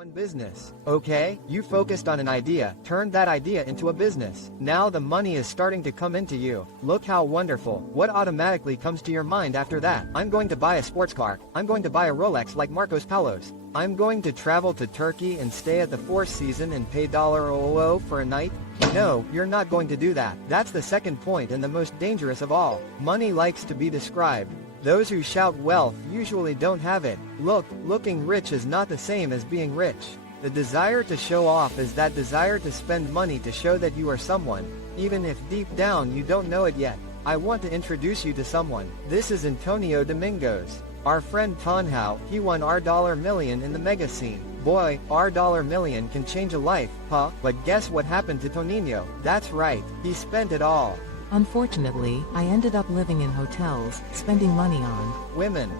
One business. Okay, you focused on an idea, turned that idea into a business. Now the money is starting to come into you. Look how wonderful. What automatically comes to your mind after that? I'm going to buy a sports car. I'm going to buy a Rolex like Marcos Paulo's. I'm going to travel to Turkey and stay at the Four Seasons and pay $100 for a night. No, you're not going to do that. That's the second point and the most dangerous of all. Money likes to be described. Those who shout wealth usually don't have it. Looking rich is not the same as being rich. The desire to show off is that desire to spend money to show that you are someone, even if deep down you don't know it yet. I want to introduce you to someone. This is Antonio Domingos. Our friend Tonhao, he won $1 million in the mega scene. Boy, $1 million can change a life, huh? But guess what happened to Tonino? That's right, he spent it all. Unfortunately, I ended up living in hotels, spending money on Women.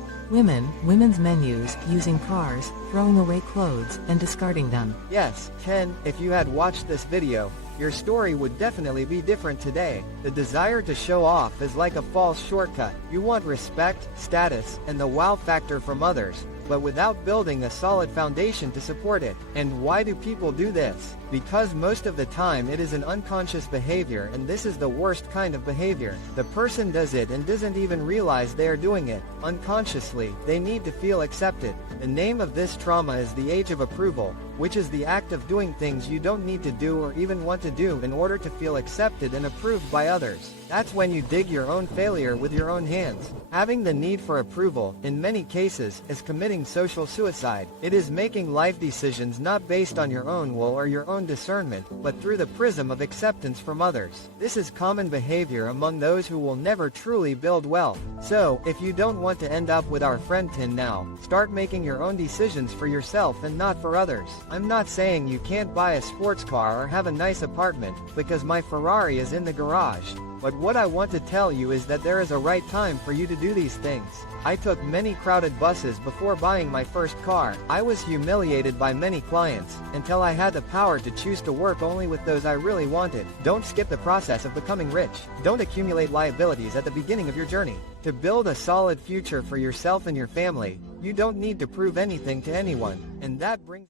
women's menus, using cars, throwing away clothes, and discarding them. Yes, Ken, if you had watched this video, your story would definitely be different today. The desire to show off is like a false shortcut. You want respect, status, and the wow factor from others, but without building a solid foundation to support it. And why do people do this? Because most of the time it is an unconscious behavior, and this is the worst kind of behavior. The person does it and doesn't even realize they are doing it. Unconsciously, they need to feel accepted. The name of this trauma is the age of approval, which is the act of doing things you don't need to do or even want to do in order to feel accepted and approved by others. That's when you dig your own failure with your own hands. Having the need for approval, in many cases, is committing social suicide. It is making life decisions not based on your own will or your own discernment, but through the prism of acceptance from others. This is common behavior among those who will never truly build wealth. So, if you don't want to end up with our friend Tin now, start making your own decisions for yourself and not for others. I'm not saying you can't buy a sports car or have a nice apartment, because my Ferrari is in the garage. But what I want to tell you is that there is a right time for you to do these things. I took many crowded buses before buying my first car. I was humiliated by many clients, until I had the power to choose to work only with those I really wanted. Don't skip the process of becoming rich. Don't accumulate liabilities at the beginning of your journey. To build a solid future for yourself and your family, you don't need to prove anything to anyone, and that brings